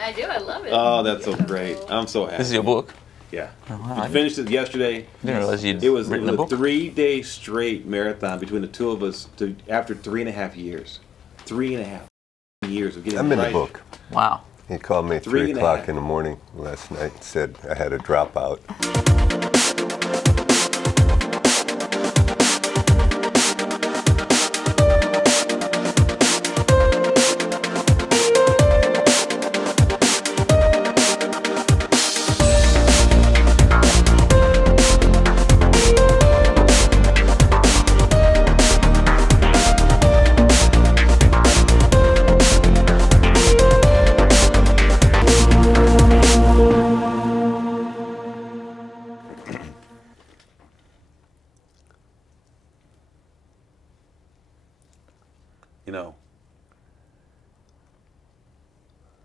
I do. I love it. Oh, that's so great. I'm so happy. This is your book? Yeah. Oh, wow. We finished it yesterday. I didn't realize you'd It was written a a book. 3-day straight marathon between the two of us after 3.5 years. 3.5 years of getting I'm in the right. book. Wow. He called me at 3 o'clock in the morning last night and said I had to drop out. You know,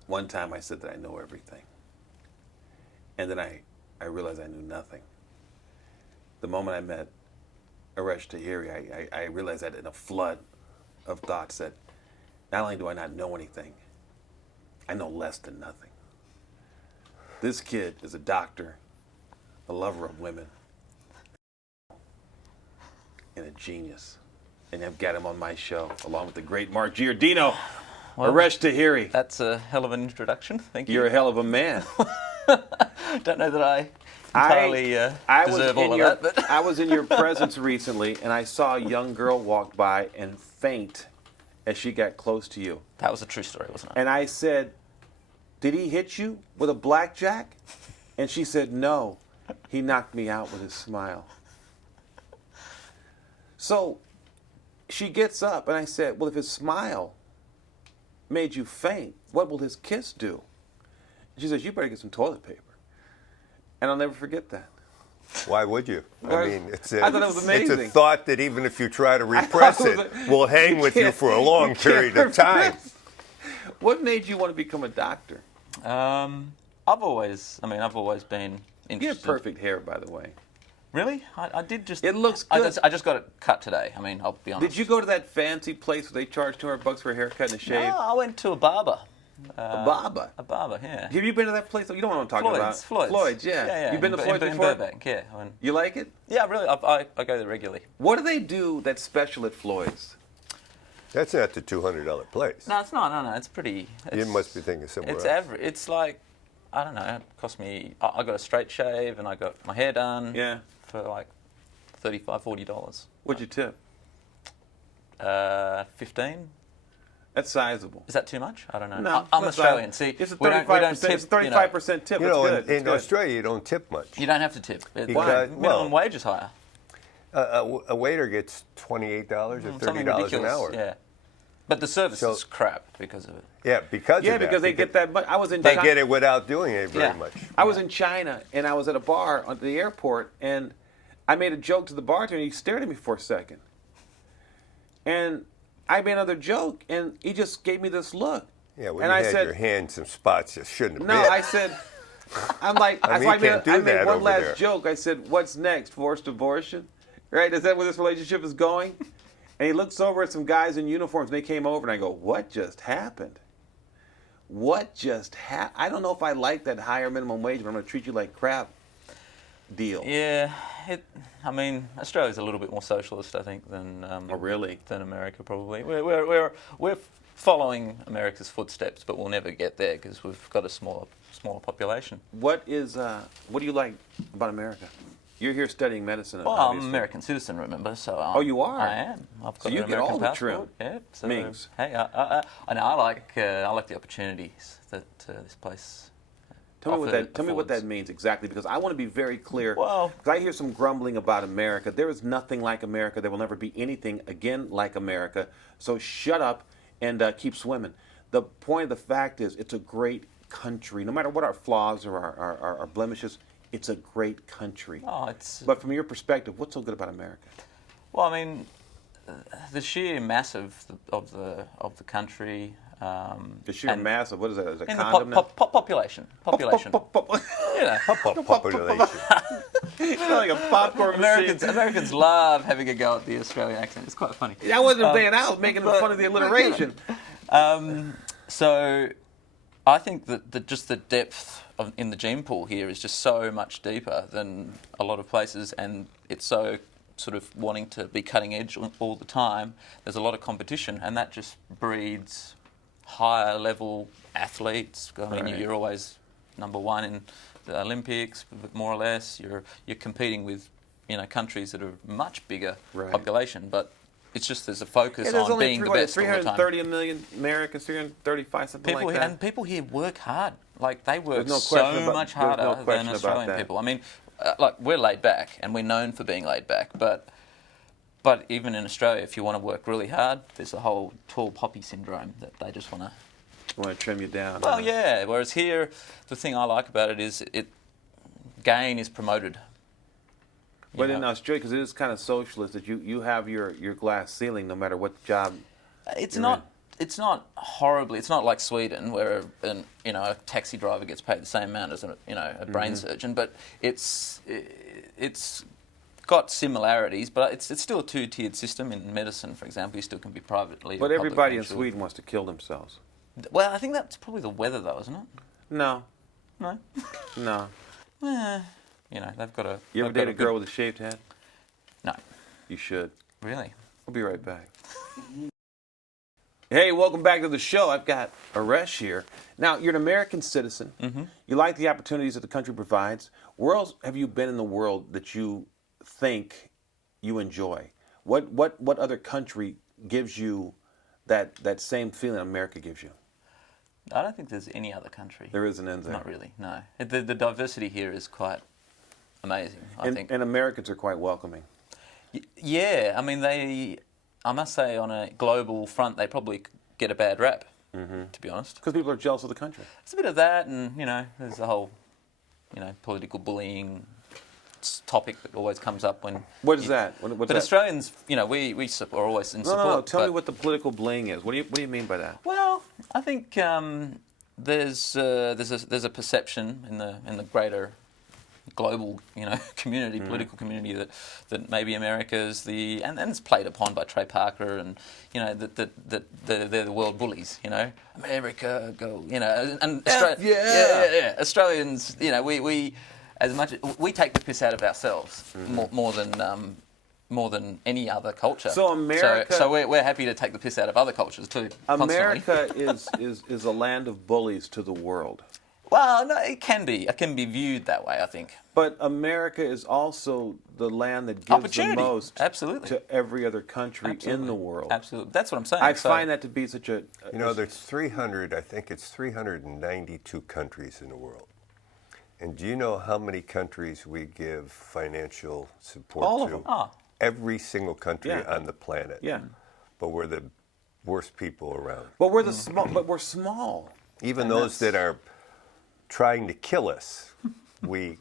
one time I said that I know everything. And then I realized I knew nothing. The moment I met Arash Taheri, I realized that in a flood of thoughts that not only do I not know anything, I know less than nothing. This kid is a doctor, a lover of women, and a genius. And I've got him on my show, along with the great Mark Giardino. Well, Arash Taheri. That's a hell of an introduction. Thank you. You're a hell of a man. Don't know that I entirely deserve all of that. But I was in your presence recently, and I saw a young girl walk by and faint as she got close to you. that was a true story, wasn't it? And I said, "Did he hit you with a blackjack?" And she said, "No, he knocked me out with his smile." So she gets up, and I said, "Well, if his smile made you faint, what will his kiss do?" She says, "You better get some toilet paper." And I'll never forget that. Why would you? I mean, I thought it was amazing. It's a thought that even if you try to repress it, will hang with you for a long period of time. What made you want to become a doctor? I've always been interested. You have perfect hair, by the way. Really? I did just. It looks I good. just got it cut today. I mean, I'll be honest. Did you go to that fancy place where they charge $200 for a haircut and a shave? No, I went to a barber. A barber. A barber, yeah. Have you been to that place? You don't know what I'm talking about. Floyd's, yeah. Yeah. You've been to Floyd's in before? Burbank, yeah. You like it? Yeah, really. I go there regularly. What do they do that's special at Floyd's? That's not the $200 place. No, it's not. No, it's pretty. You must be thinking somewhere It's else. average. It's like, I don't know. It cost me. I got a straight shave and I got my hair done. Yeah. For like $35, $40. What'd you tip? 15. That's sizable. Is that too much? I don't know. No, I'm that's Australian. not. See, It's a we don't 35%. tip. It's a 35% tip. You It's know, good. in It's good. Australia, you don't tip much. You don't have to tip. Because, Minimum wage is higher. A waiter gets $28 or Something $30 ridiculous. an hour. Yeah. But the service is crap because of it. Yeah, because of Yeah, that. because they get that much. I was in They China. get it without doing it very Yeah. much. I was in China, and I was at a bar at the airport, and I made a joke to the bartender, and he stared at me for a second. And I made another joke, and he just gave me this look. Yeah, when and you I had said, your hand some spots you shouldn't have No, been. I said, I'm like, I mean, so you can't do I made that one over last there. joke. I said, "What's next? Forced abortion?" Right? Is that where this relationship is going? And he looks over at some guys in uniforms, and they came over, and I go, "What just happened? What just happened? I don't know if I like that higher minimum wage, but I'm going to treat you like crap deal." Yeah. I mean, Australia's a little bit more socialist, I think, than Oh, really? than America probably. We're following America's footsteps, but we'll never get there because we've got a smaller population. What do you like about America? You're here studying medicine. Well, I'm an obviously. American citizen, remember? So Oh, you are? I am. I've got So you an get all American the passport. trim. Yeah. So, Mings. hey, I like the opportunities that this place. Tell me what affords. that means exactly, because I want to be very clear. Well- because I hear some grumbling about America. There is nothing like America. There will never be anything again like America. So shut up and keep swimming. The point of the fact is, it's a great country. No matter what our flaws or our blemishes, it's a great country. Oh, it's. But from your perspective, what's so good about America? Well, I mean, the sheer mass of the country. The sheer and mass of, what is that? Is it a in the condom now? population. Population. You know, Population. It's like a popcorn machine. Americans love having a go at the Australian accent. It's quite funny. I wasn't saying I was making fun of the alliteration. So I think that just the depth in the gene pool here is just so much deeper than a lot of places, and it's so sort of wanting to be cutting edge all the time. There's a lot of competition, and that just breeds higher level athletes. I mean, Right. you're always number one in the Olympics, more or less. You're competing with countries that are much bigger Right. population, but it's just there's a focus there's on only being the best all the time. 330 million Americans, 335, something like that. And people here work hard. Like they work There's no question so about- much there's no harder question than about Australian that. people. I mean, like we're laid back, and we're known for being laid back. But even in Australia, if you want to work really hard, there's a whole tall poppy syndrome that they just want to. Want to trim you down. Well, yeah. Whereas here, the thing I like about it is gain is promoted. But in Australia, because it is kind of socialist, that you have your glass ceiling no matter what job. It's you're not. in. It's not horribly. It's not like Sweden, where a taxi driver gets paid the same amount as a brain surgeon. But it's got similarities. But it's still a two-tiered system in medicine. For example, you still can be privately. But or everybody in publicly insured. Sweden wants to kill themselves. Well, I think that's probably the weather, though, isn't it? No, No. no. They've got a. You ever they've got date a girl with a shaved head? No. You should. Really. We'll be right back. Hey, welcome back to the show. I've got Arash here. Now, you're an American citizen. Mm-hmm. You like the opportunities that the country provides. Where else have you been in the world that you think you enjoy? What other country gives you that same feeling America gives you? I don't think there's any other country. There isn't in there. Not really. No. The diversity here is quite amazing. I think. And Americans are quite welcoming. Yeah. I mean, I must say, on a global front, they probably get a bad rap. To be honest. Because people are jealous of the country. It's a bit of that, and there's the whole, political bullying topic that always comes up when. What is that? What's but that? Australians, we are always in support. No. Tell me but- what the political bling is. What do you mean by that? Well, I think there's a perception in the greater global community, political community that maybe America's and it's played upon by Trey Parker and that they're the world bullies. America go and yeah. Australians we as much we take the piss out of ourselves more than any other culture. So America- So we're happy to take the piss out of other cultures too. Constantly. America is a land of bullies to the world. Well, no, it can be. It can be viewed that way, I think. But America is also the land that gives the Opportunity. most Absolutely. to every other country Absolutely. in the world. Absolutely. That's what I'm saying. I So- find that to be such a... There's 392 countries in the world. And do you know how many countries we give financial support All to? of them. Ah. Every single country Yeah. on the planet. Yeah. But we're the worst people around. But we're we're small. Even And those that that's- are trying to kill us, we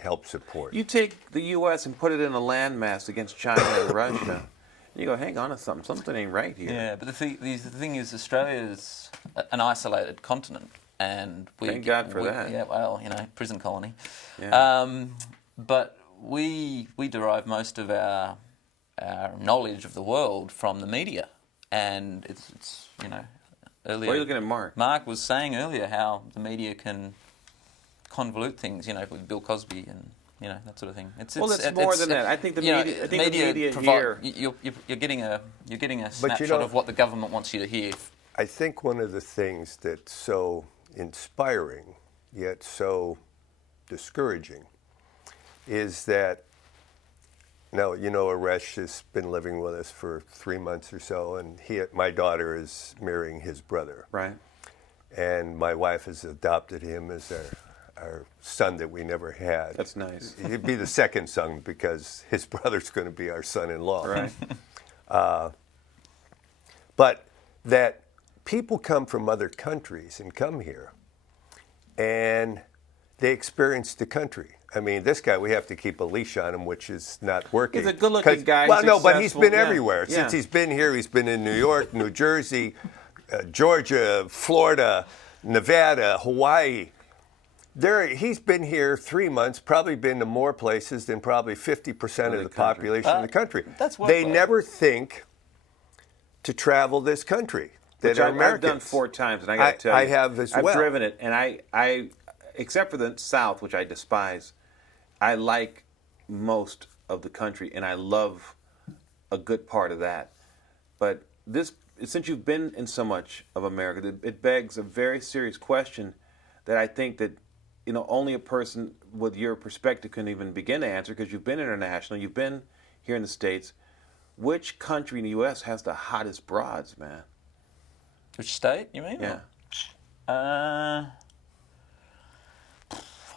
help support. You take the U.S. and put it in a landmass against China and Russia, and you go, hang on to something. Something ain't right here. Yeah, but the thing is, Australia is an isolated continent, and we Thank God for that. Yeah, well, prison colony. Yeah. But we derive most of our knowledge of the world from the media, and it's earlier. Why are you looking at Mark? Mark was saying earlier how the media can convolute things, with Bill Cosby and that sort of thing. It's more than that. I think the media. I think the media here. You're getting a snapshot of what the government wants you to hear. I think one of the things that's so inspiring yet so discouraging is that now Arash has been living with us for 3 months or so, and my daughter is marrying his brother. Right. And my wife has adopted him as our son that we never had. That's nice. He'd be the second son because his brother's going to be our son-in-law. Right. But that people come from other countries and come here, and they experience the country. I mean, this guy, we have to keep a leash on him, which is not working. He's a good-looking guy. Well, no, but he's successful. been Yeah. everywhere. Yeah. Since he's been here, he's been in New York, New Jersey, Georgia, Florida, Nevada, Hawaii. He's been here 3 months, probably been to more places than probably 50% of the country. population of the country. That's They worthwhile. never think to travel this country. that are I've Americans. done 4 times, and I got to tell you, I have as well. I've driven it, and I, except for the South, which I despise, I like most of the country, and I love a good part of that. But since you've been in so much of America, it begs a very serious question that I think that only a person with your perspective can even begin to answer, because you've been international, you've been here in the States. Which country in the U.S. has the hottest broads, man? Which state, you mean? Yeah.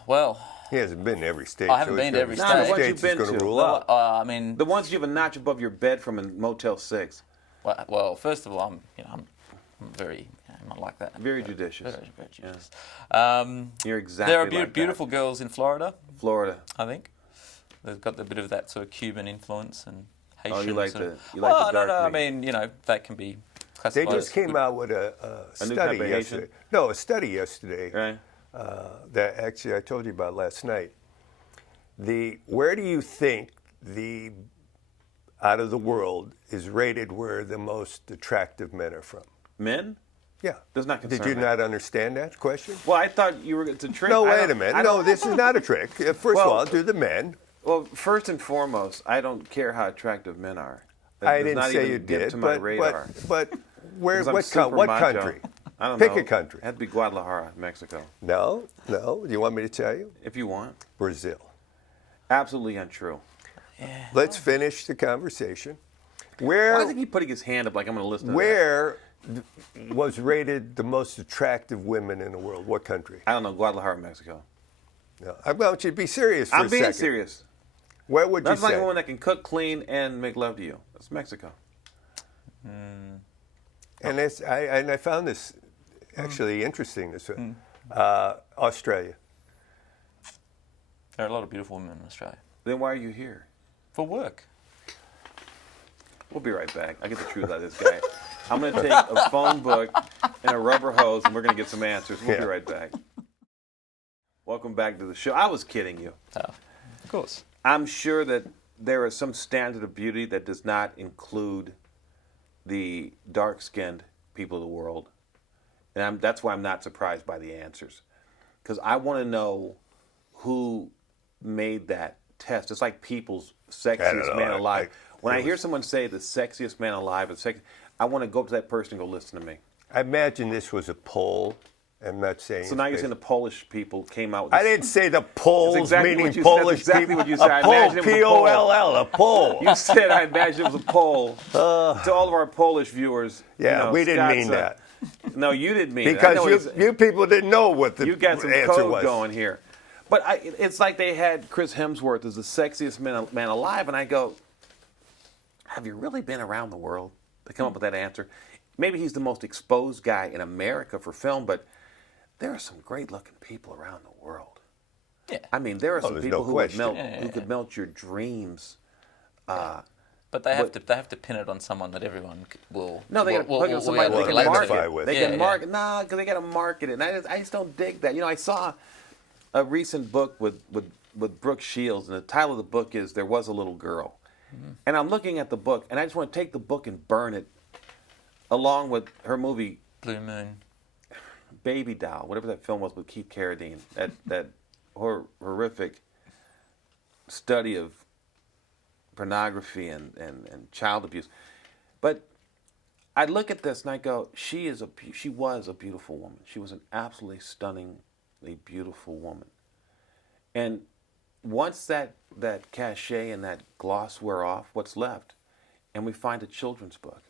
Well, He hasn't been to every state. I haven't been to every No, state. the ones States you've been is going to. to rule out. I mean, The ones you have a notch above your bed from in Motel 6. well, first of all, I'm very, I'm not like that. Very judicious. Very judicious. You're exactly There are like that. beautiful girls in Florida, Florida. I think. They've got a bit of that sort of Cuban influence and Haitian. Oh, you like sort of, the dark no, I meat. mean, that can be They classified. just as came good. out with a A new study type of Haitian? yesterday. No, a study yesterday Right? that actually I told you about last night. Where do you think out of the world is rated where the most attractive men are from? Men? Yeah. Does not concern Did you me. not understand that question? Well, I thought it's a trick. No, I wait don't- a minute. I No, don't- this is not a trick. First of Well- all, do the men. Well, first and foremost, I don't care how attractive men are. That I does didn't not say even you get did, to my but radar. where? 'Cause I'm What super macho. country? I don't Pick know. a country. It had to be Guadalajara, Mexico, No. Do you want me to tell you? if you want. Brazil. Absolutely untrue. Let's finish the conversation. Why is he keep putting his hand up like I'm going to listen to that? Where was rated the most attractive women in the world? What country? I don't know, Guadalajara, Mexico. No. I want you to be serious for a I'm being second. serious. Where would That's you like say? a woman that can cook, clean, and make love to you. That's Mexico. And I found this actually interesting. This Australia. There are a lot of beautiful women in Australia. Then why are you here? For work. We'll be right back. I get the truth out of this guy. I'm going to take a phone book and a rubber hose, and we're going to get some answers. We'll be right back. Welcome back to the show. I was kidding you. Of course. I'm sure that there is some standard of beauty that does not include the dark-skinned people of the world. And that's why I'm not surprised by the answers. Because I want to know who made that test. It's like People's sexiest man alive. When I hear someone say the sexiest man alive, I want to go up to that person and go, listen to me. I imagine this was a poll. I'm not saying. So now you're saying the Polish people came out with I this. didn't say the polls, That's exactly meaning what you said. Polish That's exactly people. what you said. I A poll, imagine it was a poll. P-O-L-L, a poll. You said I imagine it was a poll to all of our Polish viewers. Yeah, we didn't mean that. No, you didn't mean it. I Because know you people didn't know what the you got some answer code was. going here. But it's like they had Chris Hemsworth as the sexiest man alive, and I go, have you really been around the world to come up with that answer? Maybe he's the most exposed guy in America for film, but there are some great-looking people around the world. Yeah. I mean, there are some there's people no who question. who could melt your dreams. But they have to pin it on someone that everyone will. No, they got to plug it on somebody will they can identify market. with. They Yeah, can yeah. market. Nah, because they got to market it. And I just don't dig that. I saw a recent book with Brooke Shields, and the title of the book is "There Was a Little Girl," and I'm looking at the book, and I just want to take the book and burn it, along with her movie Blue Moon. Baby Doll, whatever that film was with Keith Carradine, that horrific study of pornography and child abuse. But I look at this and I go, she was a beautiful woman. She was an absolutely stunningly beautiful woman. And once that cachet and that gloss wear off, what's left? And we find a children's book.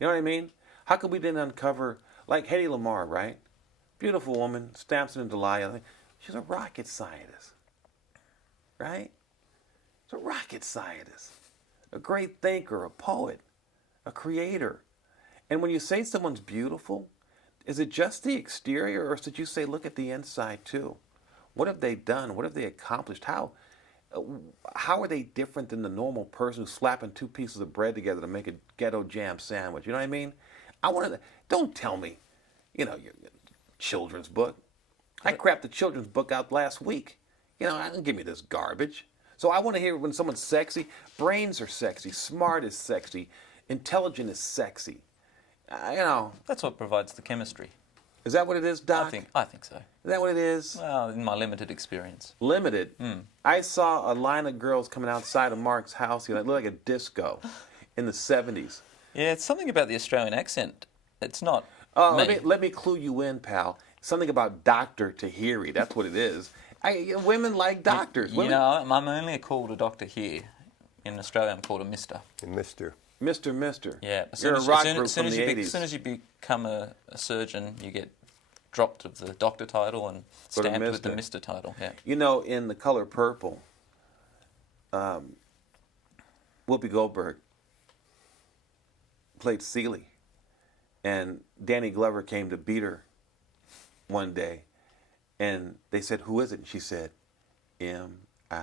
You know what I mean? How could we then uncover, like Hedy Lamarr, right? Beautiful woman, Stamson and Delilah. She's a rocket scientist, right? She's a rocket scientist, a great thinker, a poet, a creator. And when you say someone's beautiful, is it just the exterior, or did you say, look at the inside too? What have they done? What have they accomplished? How are they different than the normal person who's slapping 2 pieces of bread together to make a ghetto jam sandwich? You know what I mean? Don't tell me, your children's book. I crapped the children's book out last week. Don't give me this garbage. So I want to hear when someone's sexy. Brains are sexy. Smart is sexy. Intelligent is sexy. That's what provides the chemistry. Is that what it is, Doc? I think so. Is that what it is? Well, in my limited experience. Limited. I saw a line of girls coming outside of Mark's house. It looked like a disco in the 70s. Yeah, it's something about the Australian accent. It's not me. Let me clue you in, pal. Something about Dr. Taheri. That's what it is. Women like doctors. You know, I'm only called a doctor here. In Australia, I'm called a mister. Mister. Mister. Yeah. You're a rock group from the 80s. As soon as you become a surgeon, you get dropped of the doctor title and stamped with the mister title. Yeah. You know, in The Color Purple, Whoopi Goldberg played Celie, and Danny Glover came to beat her one day, and they said, "Who is it?" And she said, M-I-S-T-E-R,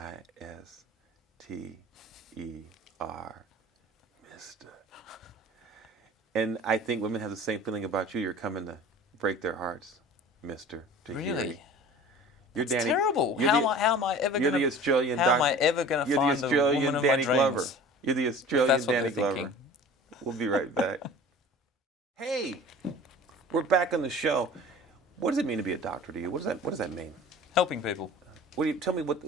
Mister. And I think women have the same feeling about you. You're coming to break their hearts, Mister. Really? You're That's Danny. terrible. How am I ever going to? You're the Australian. How am I ever going to find the woman of my dreams? Glover. You're the Australian That's what Danny they're Glover. thinking. We'll be right back. Hey, we're back on the show. What does it mean to be a doctor to you? What does that mean? Helping people. Tell me what?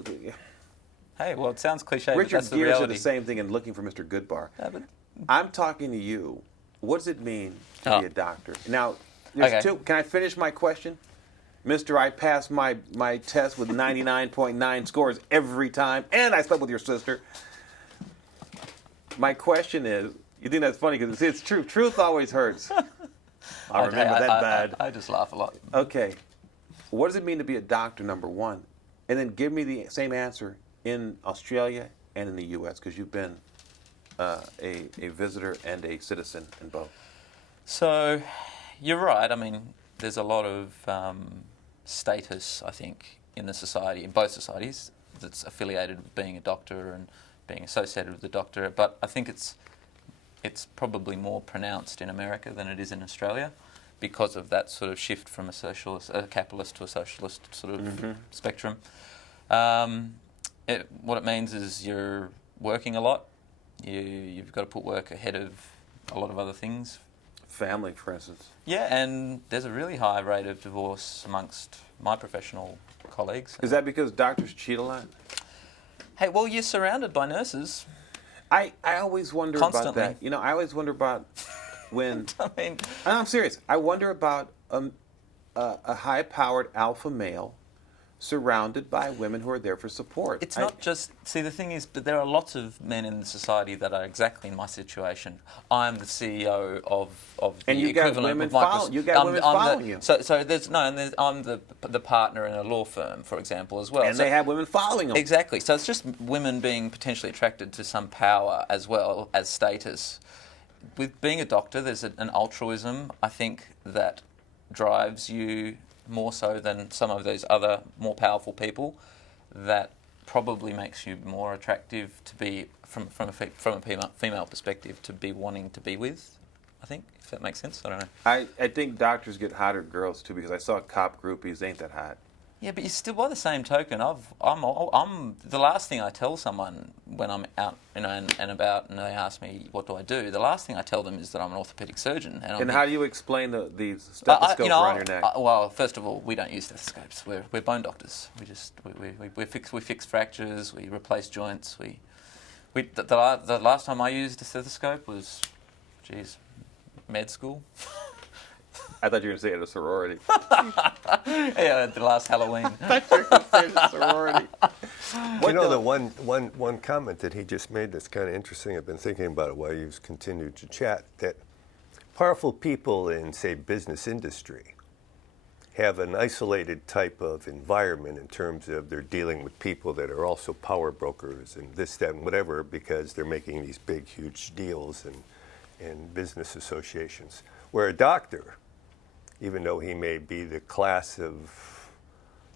Hey, well, it sounds cliche, but Richard that's the Gere reality. said the same thing in Looking for Mr. Goodbar. Yeah, but I'm talking to you. What does it mean to be a doctor? Now, there's two. Can I finish my question? Mister, I passed my test with 99.9 scores every time, and I slept with your sister. My question is, you think that's funny because it's true. Truth always hurts. I remember that bad. I just laugh a lot. Okay. What does it mean to be a doctor, number one? And then give me the same answer in Australia and in the U.S., because you've been a visitor and a citizen in both. So, you're right. I mean, there's a lot of status, I think, in the society, in both societies, that's affiliated with being a doctor and being associated with the doctor. But I think it's probably more pronounced in America than it is in Australia, because of that sort of shift from a capitalist to a socialist sort of spectrum. What it means is you're working a lot. You've got to put work ahead of a lot of other things. Family, for instance. Yeah, and there's a really high rate of divorce amongst my professional colleagues. Is that because doctors cheat a lot? Hey, well, you're surrounded by nurses. I always wonder Constantly. about that. You know, I always wonder about when... I mean... I'm serious. I wonder about a high-powered alpha male surrounded by women who are there for support. It's not just... See, the thing is, but there are lots of men in the society that are exactly in my situation. I'm the CEO of the and you got equivalent women of Microsoft. You got women following you. So I'm the partner in a law firm, for example, as well. And they have women following them. Exactly. So it's just women being potentially attracted to some power as well as status. With being a doctor, there's an altruism, I think, that drives you more so than some of those other more powerful people, that probably makes you more attractive to be, from a female perspective, to be wanting to be with, I think, if that makes sense. I don't know. I think doctors get hotter girls, too, because I saw cop groupies. They ain't that hot. Yeah, but you still, by the same token, I'm the last thing I tell someone when I'm out, and about, and they ask me what do I do. The last thing I tell them is that I'm an orthopedic surgeon. And how do you explain the stethoscope around your neck? Well, first of all, we don't use stethoscopes. We're bone doctors. We fix fractures. We replace joints. The last time I used a stethoscope was, med school. I thought you were going to say it at a sorority. Yeah, the last Halloween. I thought you were going to say it at a sorority. The one comment that he just made that's kind of interesting, I've been thinking about it while you've continued to chat, that powerful people in, say, business industry have an isolated type of environment in terms of they're dealing with people that are also power brokers and this, that, and whatever, because they're making these big, huge deals and business associations. Where a doctor, even though he may be the class of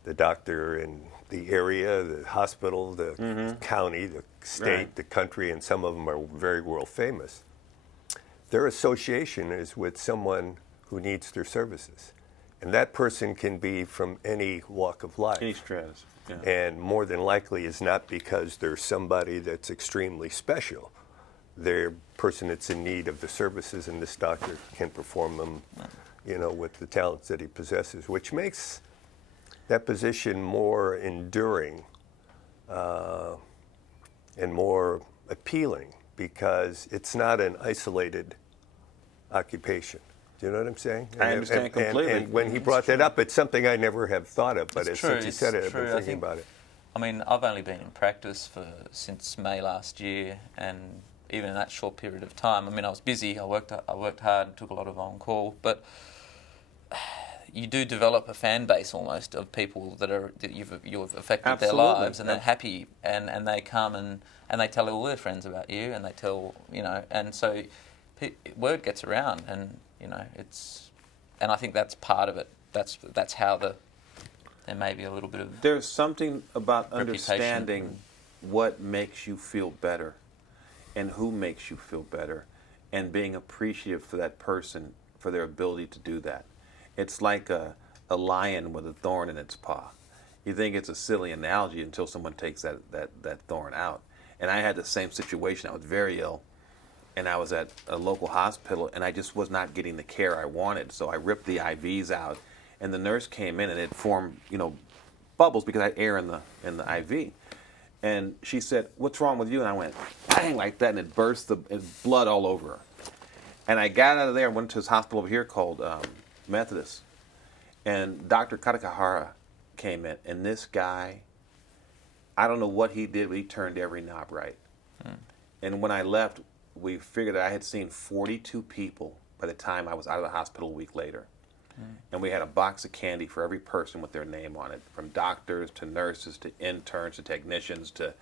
the doctor in the area, the hospital, the county, the state, the country, and some of them are very world famous, their association is with someone who needs their services. And that person can be from any walk of life. Any stress. Yeah. And more than likely is not because they're somebody that's extremely special, the person that's in need of the services, and this doctor can perform them, with the talents that he possesses, which makes that position more enduring and more appealing because it's not an isolated occupation. Do you know what I'm saying? I understand completely. And when he brought that up, it's something I never have thought of, but since he said it, I've been I thinking think, about it. I mean, I've only been in practice since May last year, and even in that short period of time, I mean, I was busy. I worked hard, took a lot of on call, but you do develop a fan base almost of people that you've affected Absolutely. their lives, and they're happy, and they come and they tell all their friends about you, and they tell and so word gets around, and and I think that's part of it. That's how there may be a little bit of There's something about reputation. understanding what makes you feel better and who makes you feel better and being appreciative for that person for their ability to do that. It's like a lion with a thorn in its paw. You think it's a silly analogy until someone takes that thorn out. And I had the same situation. I was very ill, and I was at a local hospital, and I just was not getting the care I wanted. So I ripped the IVs out, and the nurse came in, and it formed, bubbles because I had air in the IV. And she said, "What's wrong with you?" And I went, bang, like that, and it burst blood all over her. And I got out of there and went to this hospital over here called Methodist. And Dr. Katakahara came in, and this guy, I don't know what he did, but he turned every knob right. And when I left, we figured that I had seen 42 people by the time I was out of the hospital a week later. And we had a box of candy for every person with their name on it, from doctors to nurses to interns to technicians to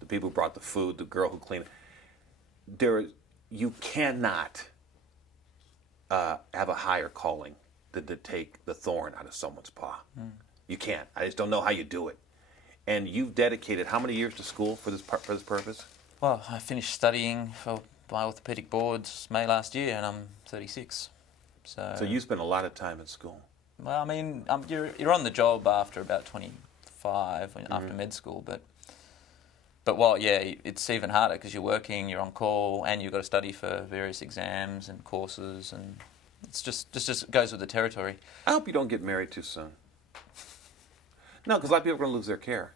the people who brought the food, the girl who cleaned it. You cannot have a higher calling than to take the thorn out of someone's paw. You can't. I just don't know how you do it. And you've dedicated how many years to school for this purpose? Well, I finished studying for my orthopedic boards May last year, and I'm 36. So you spent a lot of time in school. Well, I mean, you're on the job after about 25 after med school, but it's even harder because you're working, you're on call, and you've got to study for various exams and courses, and it's just goes with the territory. I hope you don't get married too soon. No, because a lot of people are going to lose their care.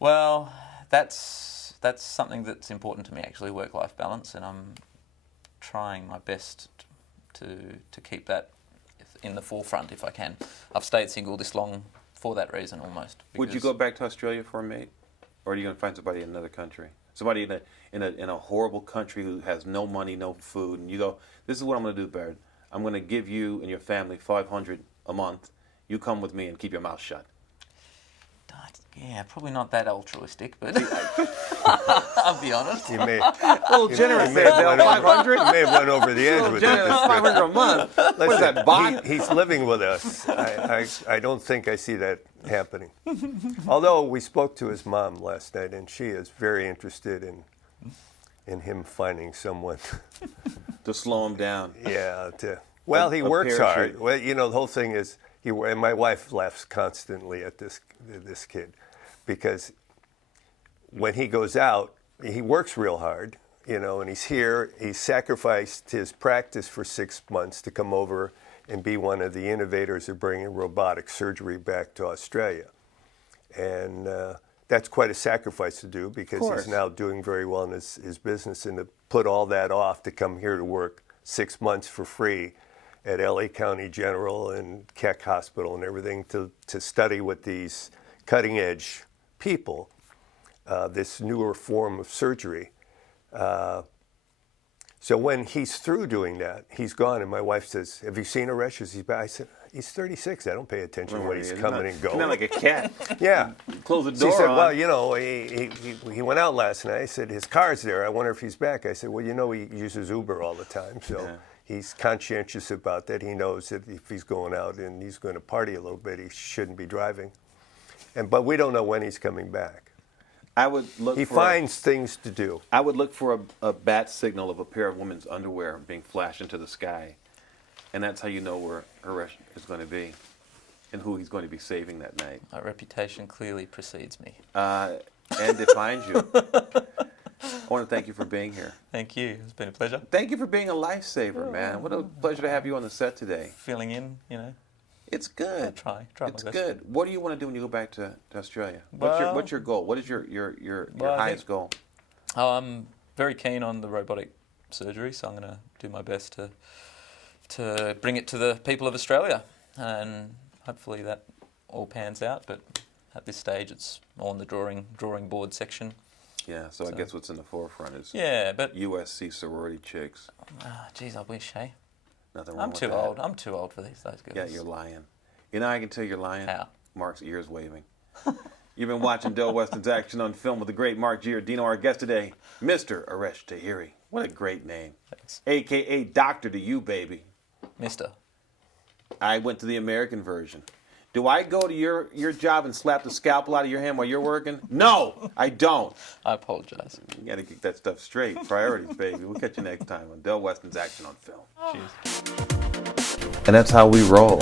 Well, that's something that's important to me, actually, work-life balance, and I'm trying my best to keep that in the forefront if I can. I've stayed single this long for that reason almost. Would you go back to Australia for a mate, or are you going to find somebody in another country? Somebody in a horrible country who has no money, no food, and you go, "This is what I'm going to do, Baird. I'm going to give you and your family $500 a month. You come with me and keep your mouth shut." Yeah, probably not that altruistic, but I'll be honest. You may, A little generous there, Dale. 500? you may have went over the edge with Generous, that. 500 a month. What is that, bot? He's living with us. I don't think I see that happening. Although we spoke to his mom last night, and she is very interested in him finding someone. To slow him down. Yeah. He works parachute. hard. Well, the whole thing is, and my wife laughs constantly at this kid, because when he goes out, he works real hard, and he's here. He sacrificed his practice for 6 months to come over and be one of the innovators of bringing robotic surgery back to Australia. And that's quite a sacrifice to do, because he's now doing very well in his business, and to put all that off to come here to work 6 months for free at LA County General and Keck Hospital and everything to study with these cutting-edge people, this newer form of surgery. So when he's through doing that, he's gone, and my wife says, "Have you seen Arash? Is he back?" I said, "He's 36. I don't pay attention when he's coming and going." Not like a cat. Yeah. Close the door She said, on. "Well, he went out last night." I said, "His car's there. I wonder if he's back." I said, "Well, he uses Uber all the time, so he's conscientious about that. He knows that if he's going out and he's going to party a little bit, he shouldn't be driving." But we don't know when he's coming back. I would look He finds things to do. I would look for a bat signal of a pair of women's underwear being flashed into the sky. And that's how you know where Arash is going to be and who he's going to be saving that night. My reputation clearly precedes me. And defines you. I want to thank you for being here. Thank you. It's been a pleasure. Thank you for being a lifesaver, man. What a pleasure to have you on the set today. Filling in, you know. It's good. Try my It's best. good. What do you want to do when you go back to Australia? Well- What's your goal? What is your Well, I highest think- goal? I'm very keen on the robotic surgery, so I'm going to do my best to bring it to the people of Australia, and hopefully that all pans out. But at this stage, it's all in the drawing board section. Yeah. So I guess what's in the forefront is Yeah, but USC sorority chicks. geez, I wish, hey. Nothing wrong I'm with too that. old. I'm too old for those girls. Yeah, you're lying. You know, I can tell you're lying. How? Mark's ears waving. You've been watching Del Weston's Action on Film with the great Mark Giardino, our guest today, Mr. Arash Taheri. What a great name. Thanks. AKA Doctor to you, baby. Mister. I went to the American version. Do I go to your job and slap the scalpel out of your hand while you're working? No, I don't. I apologise. You got to get that stuff straight. Priorities, baby. We'll catch you next time on Del Weston's Action on Film. Cheers. And that's how we roll.